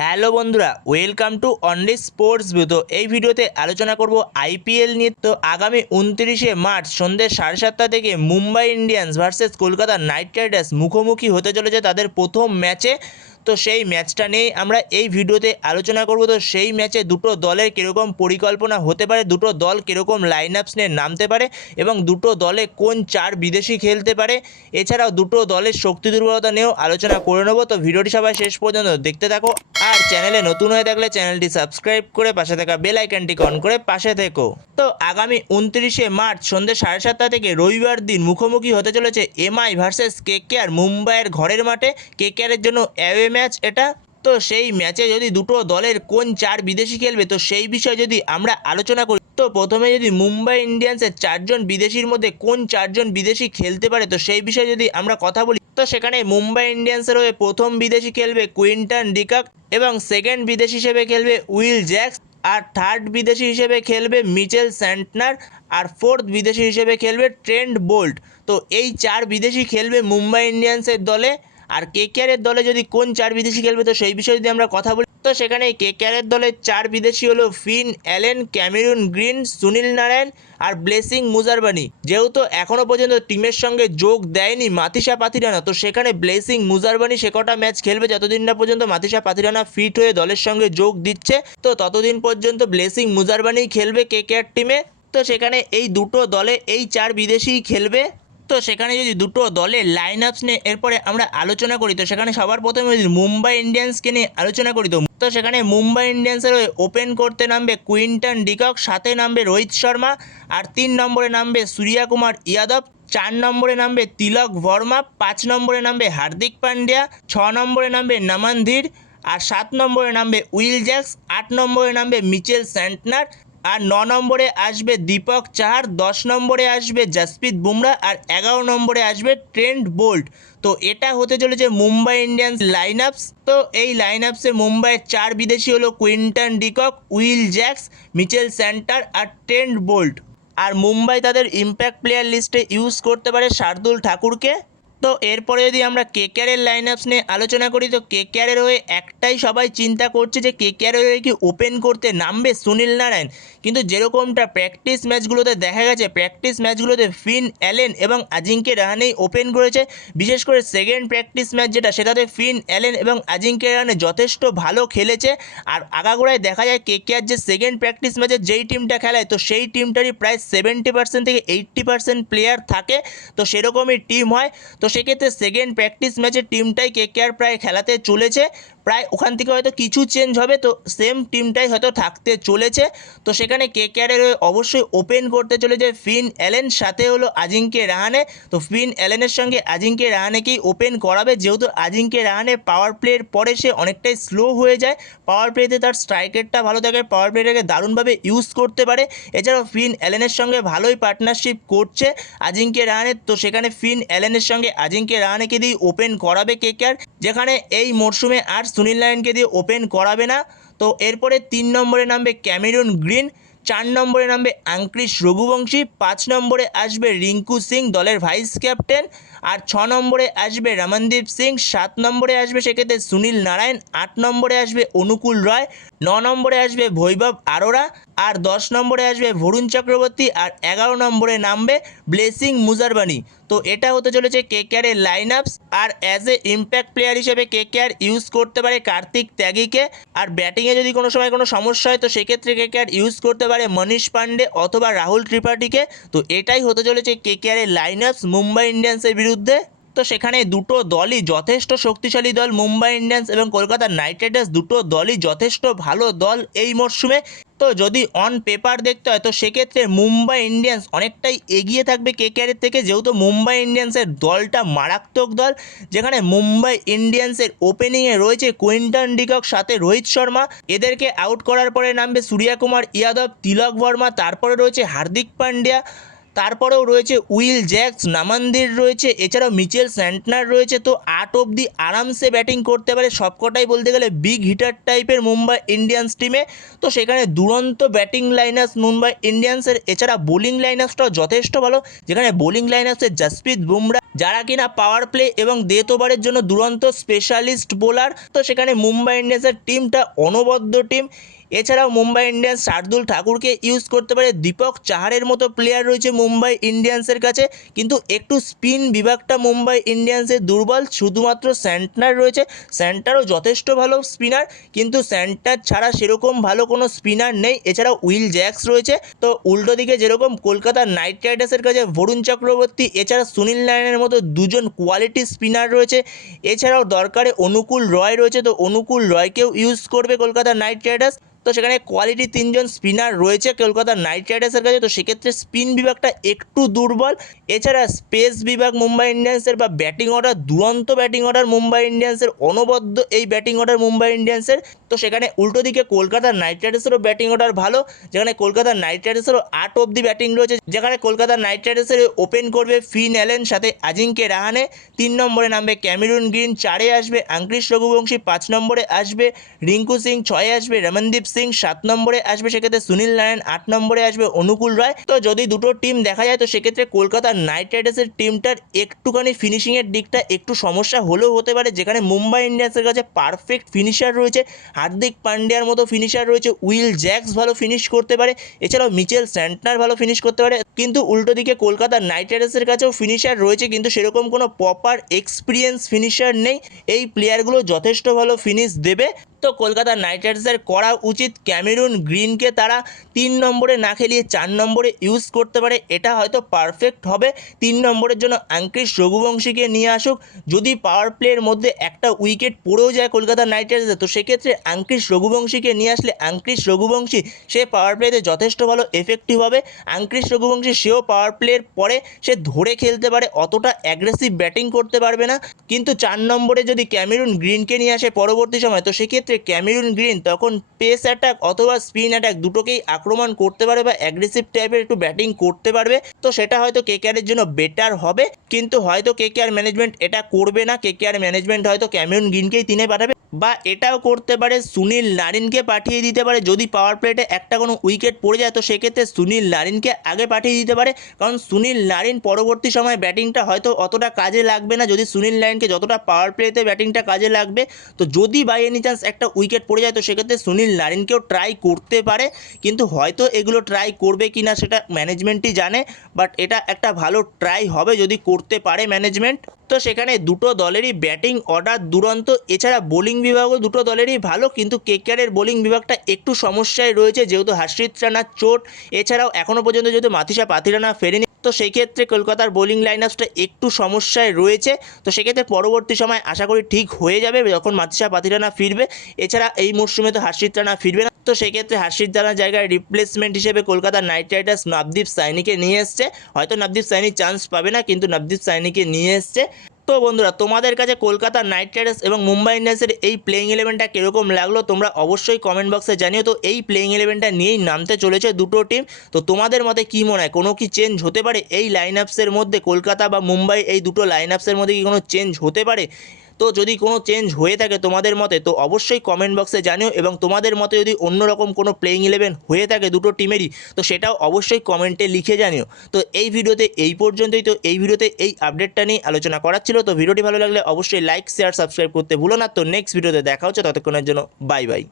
Hello বন্ধুরা, welcome to only sports view. তো এই ভিডিওতে আলোচনা করব আইপিএল নিয়ে। তো আগামী 29 মার্চ সন্ধ্যে 7:30 থেকে Mumbai Indians versus Kolkata night Riders মুখোমুখি হতে চলেছে তাদের প্রথম ম্যাচে। তো সেই ম্যাচটা নিয়েই আমরা এই ভিডিওতে আলোচনা করব। তো সেই ম্যাচে দুটো দলের কীরকম পরিকল্পনা হতে পারে, দুটো দল কীরকম লাইন আপস নিয়ে নামতে পারে এবং দুটো দলে কোন চার বিদেশি খেলতে পারে, এছাড়াও দুটো দলের শক্তি দুর্বলতা নিয়েও আলোচনা করে নেব। তো ভিডিওটি সবাই শেষ পর্যন্ত দেখতে থাকো, আর চ্যানেলে নতুন হয়ে থাকলে চ্যানেলটি সাবস্ক্রাইব করে পাশে থাকা বেল আইকনটি অন করে পাশে থেকো। তো আগামী 29 মার্চ সন্ধ্যে 7:30 থেকে রবিবার দিন মুখোমুখি হতে চলেছে এমআই ভার্সেস কেকেআর মুম্বাইয়ের ঘরের মাঠে। কেকেআরের জন্য অ্যাওয়ে ম্যাচ এটা। তো সেই ম্যাচে যদি দুটো দলের কোন চার বিদেশি খেলবে, তো সেই বিষয়ে যদি আমরা আলোচনা করি, তো প্রথমে যদি মুম্বাই ইন্ডিয়ান্সের চারজন বিদেশির মধ্যে কোন চারজন বিদেশি খেলতে পারে, তো সেই বিষয়ে যদি আমরা কথা বলি, তো সেখানে মুম্বাই ইন্ডিয়ান্সের হয়ে প্রথম বিদেশি খেলবে কুইন্টন ডিকক এবং সেকেন্ড বিদেশি হিসেবে খেলবে উইল জ্যাক্স, আর থার্ড বিদেশি হিসেবে খেলবে মিচেল স্যান্টনার, আর ফোর্থ বিদেশি হিসেবে খেলবে ট্রেন্ট বোল্ট। তো এই চার বিদেশি খেলবে মুম্বাই ইন্ডিয়ান্সের দলে। আর কেকেআরের দলে যদি কোন চার বিদেশি খেলবে, তো সেই বিষয়ে যদি আমরা কথা বলি, তো সেখানে কেকেআরের দলের চার বিদেশি হলো Finn Allen, Cameron Green, Sunil Narine আর ব্লেসিং মুজারবানি। যেহেতু এখনও পর্যন্ত টিমের সঙ্গে যোগ দেয়নি মাথিসা পাথিরানা, তো সেখানে ব্লেসিং মুজারবানি সে কটা ম্যাচ খেলবে যতদিন না পর্যন্ত মাথিসা পাথিরানা ফিট হয়ে দলের সঙ্গে যোগ দিচ্ছে। তো ততদিন পর্যন্ত ব্লেসিং মুজারবানি খেলবে কেকেআর টিমে। তো সেখানে এই দুটো দলে এই চার বিদেশিই খেলবে। তো সেখানে যদি দুটো দলের লাইন আপস নিয়ে এরপরে আমরা আলোচনা করি, তো সেখানে সবার প্রথমে যদি মুম্বাই ইন্ডিয়ান্সকে নিয়ে আলোচনা করি, তো সেখানে মুম্বাই ইন্ডিয়ান্সের হয়ে ওপেন করতে নামবে কুইন্টন ডিকক, সাথে নামবে রোহিত শর্মা, আর 3 নম্বরে নামবে সূর্যকুমার যাদব, 4 নম্বরে নামবে তিলক বর্মা, 5 নম্বরে নামবে হার্দিক পান্ডিয়া, 6 নম্বরে নামবে নমন ধীর, আর 7 নম্বরে নামবে উইল জ্যাক্স, 8 নম্বরে নামবে মিচেল স্যান্টনার, আর 9 নম্বরে আসবে দীপক চাহার, 10 নম্বরে আসবে জসপ্রীত বুমরা, আর 11 নম্বরে আসবে ট্রেন্ট বোল্ট। তো এটা হতে চলেছে মুম্বাই ইন্ডিয়ান্স লাইন আপস। তো এই লাইন আপসে মুম্বাইয়ের চার বিদেশি হলো Quinton de Kock, Will Jacks, Mitchell Santner আর ট্রেন্ট বোল্ট। আর মুম্বাই তাদের ইম্প্যাক্ট প্লেয়ার লিস্টে ইউজ করতে পারে শার্দুল ঠাকুরকে। তো এরপরে যদি আমরা কেকেআরের লাইন আপস নিয়ে আলোচনা করি, তো কেকেআরের হয়ে একটাই সবাই চিন্তা করছে যে কেকেআরের হয়ে কি ওপেন করতে নামবে সুনীল নারায়ণ। কিন্তু যেরকমটা প্র্যাকটিস ম্যাচগুলোতে দেখা গেছে, প্র্যাকটিস ম্যাচগুলোতে ফিন অ্যালেন এবং আজিঙ্কে রাহানেই ওপেন করেছে। বিশেষ করে সেকেন্ড প্র্যাকটিস ম্যাচ যেটা, সেটাতে ফিন অ্যালেন এবং আজিঙ্কে রাহানে যথেষ্ট ভালো খেলেছে। আর আগাগোড়ায় দেখা যায় কেকেআর যে সেকেন্ড প্র্যাকটিস ম্যাচে যেই টিমটা খেলায়, তো সেই টিমটারই প্রায় 70% থেকে 80% প্লেয়ার থাকে। তো সেরকমই টিম হয়। তো সেক্ষেত্রে সেকেন্ড প্র্যাকটিস ম্যাচের টিমটাই কেকেআর প্রায় খেলাতে চলেছে। প্রায় ওখান থেকে হয়তো কিছু চেঞ্জ হবে, তো সেম টিমটাই হয়তো থাকতে চলেছে। তো সেখানে কেকেআরের অবশ্যই ওপেন করতে চলেছে ফিন অ্যালেন, সাথে হলো আজিঙ্কে রাহানে। তো ফিন অ্যালেনের সঙ্গে আজিঙ্কে রাহানেকেই ওপেন করাবে, যেহেতু আজিঙ্কে রাহানে পাওয়ার প্লের পরে সে অনেকটাই স্লো হয়ে যায়। পাওয়ার প্লেতে তার স্ট্রাইক রেটটা ভালো থাকে, পাওয়ার প্লেটাকে দারুণভাবে ইউজ করতে পারে। এছাড়াও ফিন অ্যালেনের সঙ্গে ভালোই পার্টনারশিপ করছে আজিঙ্কে রাহানে। তো সেখানে ফিন অ্যালেনের সঙ্গে আজিঙ্কে রাহানেকে দিয়ে ওপেন করাবে কেকেআর, যেখানে এই মরশুমে আর সুনীল নারায়ণকে দিয়ে ওপেন করাবে না। তো এরপরে 3 নম্বরে নামবে ক্যামেরুন গ্রিন, 4 নম্বরে নামবে আঙ্ক্রিশ রঘুবংশী, 5 নম্বরে আসবে রিঙ্কু সিং দলের ভাইস ক্যাপ্টেন, আর 6 নম্বরে আসবে রমনদীপ সিং, 7 নম্বরে আসবে সেক্ষেত্রে সুনীল নারায়ণ, 8 নম্বরে আসবে অনুকূল রয়, 9 নম্বরে আসবে বৈভব আরোরা, আর 10 নম্বরে আসবে বরুণ চক্রবর্তী, আর 11 নম্বরে নামবে ব্লেসিং মুজারবানি। তো এটা হতে চলেছে কেকেআরের লাইন আপস। আর অ্যাজ এ ইম্প্যাক্ট প্লেয়ার হিসেবে কেকেআর ইউজ করতে পারে কার্তিক ত্যাগীকে। আর ব্যাটিংয়ে যদি কোনো সময় কোনো সমস্যা হয়, তো সেক্ষেত্রে কেকেআর ইউজ করতে পারে মনীষ পান্ডে অথবা রাহুল ত্রিপাঠীকে। তো এটাই হতে চলেছে কেকেআরের লাইন আপস মুম্বাই ইন্ডিয়ান্সের বিরুদ্ধে। তো সেখানে দুটো দলই যথেষ্ট শক্তিশালী দল, মুম্বাই ইন্ডিয়ান্স এবং কলকাতা নাইট রাইডার্স দুটো দলই যথেষ্ট ভালো দল এই মরশুমে। তো যদি অন পেপার দেখতে হয়, তো সেক্ষেত্রে মুম্বাই ইন্ডিয়ান্স অনেকটাই এগিয়ে থাকবে কেকেআরের থেকে, যেহেতু মুম্বাই ইন্ডিয়ান্সের দলটা মারাত্মক দল। যেখানে মুম্বাই ইন্ডিয়ান্সের ওপেনিংয়ে রয়েছে কুইন্টন ডিকক, সাথে রোহিত শর্মা। এদেরকে আউট করার পরে নামবে সূর্যকুমার যাদব, তিলক বর্মা, তারপরে রয়েছে হার্দিক পান্ডিয়া, তারপরেও রয়েছে উইল জ্যাক্স, নমন ধীর রয়েছে, এছাড়াও মিচেল স্যান্টনার রয়েছে। তো 8 অবধি আরামসে ব্যাটিং করতে পারে, সবকটাই বলতে গেলে বিগ হিটার টাইপের মুম্বাই ইন্ডিয়ান্স টিমে। তো সেখানে দুরন্ত ব্যাটিং লাইনার্স মুম্বাই ইন্ডিয়ান্সের, এছাড়া বোলিং লাইনার্সটাও যথেষ্ট ভালো, যেখানে বোলিং লাইনার্সের জসপ্রীত বুমরা, যারা কিনা পাওয়ার প্লে এবং ডেথ ওভারের জন্য দুরন্ত স্পেশালিস্ট বোলার। তো সেখানে মুম্বাই ইন্ডিয়ান্সের টিমটা অনবদ্য টিম। এছাড়াও মুম্বাই ইন্ডিয়ান্স শার্দুল ঠাকুরকে ইউজ করতে পারে, দীপক চাহারের মতো প্লেয়ার রয়েছে মুম্বাই ইন্ডিয়ান্সের কাছে। কিন্তু একটু স্পিন বিভাগটা মুম্বাই ইন্ডিয়ান্সের দুর্বল, শুধুমাত্র স্যান্টনার রয়েছে। স্যান্টারও যথেষ্ট ভালো স্পিনার, কিন্তু স্যান্টার ছাড়া সেরকম ভালো কোনো স্পিনার নেই। এছাড়াও উইল জ্যাক্স রয়েছে। তো উল্টো দিকে যেরকম কলকাতা নাইট রাইডার্সের কাছে বরুণ চক্রবর্তী, এছাড়া সুনীল নারায়ণের মতো দুজন কোয়ালিটি স্পিনার রয়েছে। এছাড়াও দরকারে অনুকূল রয় রয়েছে, তো অনুকূল রয়কেও ইউজ করবে কলকাতা নাইট রাইডার্স। তো সেখানে কোয়ালিটি তিনজন স্পিনার রয়েছে কলকাতা নাইট রাইডার্সের কাছে। তো সেক্ষেত্রে স্পিন বিভাগটা একটু দুর্বল। এছাড়া স্পেস বিভাগ মুম্বাই ইন্ডিয়ান্সের বা ব্যাটিং অর্ডার, দুরন্ত ব্যাটিং অর্ডার মুম্বাই ইন্ডিয়ান্সের, অনবদ্য এই ব্যাটিং অর্ডার মুম্বাই ইন্ডিয়ান্সের। তো সেখানে উল্টো দিকে কলকাতা নাইট রাইডার্সেরও ব্যাটিং অর্ডার ভালো, যেখানে কলকাতা নাইট রাইডার্সেরও 8 অব্দি ব্যাটিং রয়েছে। যেখানে কলকাতা নাইট রাইডার্সের ওপেন করবে ফিন অ্যালেন, সাথে আজিঙ্কে রাহানে। 3 নম্বরে নামবে ক্যামেরুন গ্রিন, 4-এ আসবে আঙ্ক্রিশ রঘুবংশী, 5 নম্বরে আসবে রিঙ্কু সিং, 6-এ আসবে রমনদীপ সিং, 7 নম্বরে আসবে সেক্ষেত্রে সুনীল নারায়ণ, 8 নম্বরে আসবে অনুকূল রায়। তো যদি দুটো টিম দেখা যায় তো সেক্ষেত্রে কলকাতা নাইট রাইডার্সের টিমটার একটুখানি ফিনিশিংয়ের দিকটা একটু সমস্যা হলেও হতে পারে, যেখানে মুম্বাই ইন্ডিয়ান্সের কাছে পারফেক্ট ফিনিশার রয়েছে। হার্দিক পান্ডিয়ার মতো ফিনিশার রয়েছে, উইল জ্যাক্স ভালো ফিনিশ করতে পারে, এছাড়াও মিচেল স্যান্টনার ভালো ফিনিশ করতে পারে। কিন্তু উল্টো দিকে কলকাতা নাইট রাইডার্সের কাছেও ফিনিশার রয়েছে, কিন্তু সেরকম কোনো প্রপার এক্সপিরিয়েন্স ফিনিশার নেই। এই প্লেয়ারগুলো যথেষ্ট ভালো ফিনিশ দেবে। তো কলকাতা নাইট রাইডার্সের করা উচিত ক্যামেরুন গ্রিনকে তারা 3 নম্বরে না খেলিয়ে 4 নম্বরে ইউজ করতে পারে, এটা হয়তো পারফেক্ট হবে। 3 নম্বরের জন্য আঙ্ক্রিশ রঘুবংশীকে নিয়ে আসুক। যদি পাওয়ার প্লের মধ্যে একটা উইকেট পড়েও যায় কলকাতা নাইট রাইডার্সের, তো সেক্ষেত্রে আঙ্ক্রিশ রঘুবংশীকে নিয়ে আসলে আঙ্ক্রিশ রঘুবংশী সে পাওয়ার প্লেতে যথেষ্ট ভালো এফেক্টিভ হবে। আঙ্ক্রিশ রঘুবংশী সেও পাওয়ার প্লের পরে সে ধরে খেলতে পারে, অতটা অ্যাগ্রেসিভ ব্যাটিং করতে পারবে না। কিন্তু 4 নম্বরে যদি ক্যামেরুন গ্রিনকে নিয়ে আসে পরবর্তী সময়, তো সেক্ষেত্রে ক্যামেরুন গ্রিন তখন পেস অ্যাটাক অথবা স্পিন অ্যাটাক দুটোকেই আক্রমণ করতে পারে বা অ্যাগ্রেসিভ টাইপের একটু ব্যাটিং করতে পারবে। তো সেটা হয়তো কেকেআরের জন্য বেটার হবে, কিন্তু হয়তো কেকেআর ম্যানেজমেন্ট এটা করবে না। কেকেআর ম্যানেজমেন্ট হয়তো ক্যামেরুন গ্রিনকেই পাঠাবে, বা এটাও করতে পারে সুনীল নারিনকে পাঠিয়ে দিতে পারে। যদি পাওয়ার প্লেতে একটা কোনো উইকেট পড়ে যায় তো সেক্ষেত্রে সুনীল নারিনকে আগে পাঠিয়ে দিতে পারে, কারণ সুনীল নারিন পরবর্তী সময় ব্যাটিংটা হয়তো অতটা কাজে লাগবে না। যদি সুনীল নারিনকে যতটা পাওয়ার প্লেতে ব্যাটিংটা কাজে লাগবে, তো যদি বাই এনি চান্স একটা উইকেট পড়ে যায় তো সেক্ষেত্রে সুনীল নারিনকেও ট্রাই করতে পারে। কিন্তু হয়তো এগুলো ট্রাই করবে কি না সেটা ম্যানেজমেন্টই জানে, বাট এটা একটা ভালো ট্রাই হবে যদি করতে পারে ম্যানেজমেন্ট। তো সেখানে দুটো দলেরই ব্যাটিং অর্ডার দুরন্ত, এছাড়া বোলিং বিভাগও দুটো দলেরই ভালো, কিন্তু কেকেআরের বোলিং বিভাগটা একটু সমস্যায় রয়েছে, যেহেতু হার্ষিত রানার চোট, এছাড়াও এখনও পর্যন্ত যেহেতু মাথিসা পাথিরানা ফেরেনি, তো সেই ক্ষেত্রে কলকাতার বোলিং লাইনআপটা একটু সমস্যায় রয়েছে। তো সেক্ষেত্রে পরবর্তী সময় আশা করি ঠিক হয়ে যাবে যখন মাথিসা পাথিরানা ফিরবে। এছাড়া এই মরশুমে তো হার্ষিত রানা ফিরবে না, তো সেক্ষেত্রে হার্ষিত রানার জায়গায় রিপ্লেসমেন্ট হিসেবে কলকাতা নাইট রাইডার্স নবদীপ সাইনিকে নিয়ে এসছে। হয়তো নবদীপ সাইনি চান্স পাবে না, কিন্তু নবদীপ সাইনিকে নিয়ে এসছে। তো বন্ধুরা, তোমাদের কাছে কলকাতা নাইট রাইডার্স এবং মুম্বাই ইন্ডিয়ান্সের এই প্লেইং ইলেভেনটা কীরকম লাগলো তোমরা অবশ্যই কমেন্ট বক্সে জানিও। তো এই প্লেইং ইলেভেনটা নিয়েই নামতে চলেছে দুটো টিম। তো তোমাদের মতে কী মনে হয়, কোনো কি চেঞ্জ হতে পারে এই লাইন আপসের মধ্যে? কলকাতা বা মুম্বাই এই দুটো লাইন আপসের মধ্যে কি কোনো চেঞ্জ হতে পারে? তো যদি কোনো চেঞ্জ হয়ে থাকে তোমাদের মতে, তো অবশ্যই কমেন্ট বক্সে জানিও। এবং তোমাদের মতে যদি অন্যরকম কোনো প্লেইং ইলেভেন হয়ে থাকে দুটো টিমেরই, তো সেটাও অবশ্যই কমেন্টে লিখে জানিও। তো এই ভিডিওতে এই পর্যন্তই। তো এই ভিডিওতে এই আপডেটটা নিয়ে আলোচনা করার ছিল। তো ভিডিওটি ভালো লাগলে অবশ্যই লাইক, শেয়ার, সাবস্ক্রাইব করতে ভুলো না। তো নেক্সট ভিডিওতে দেখা হচ্ছে, ততক্ষণের জন্য বাই বাই।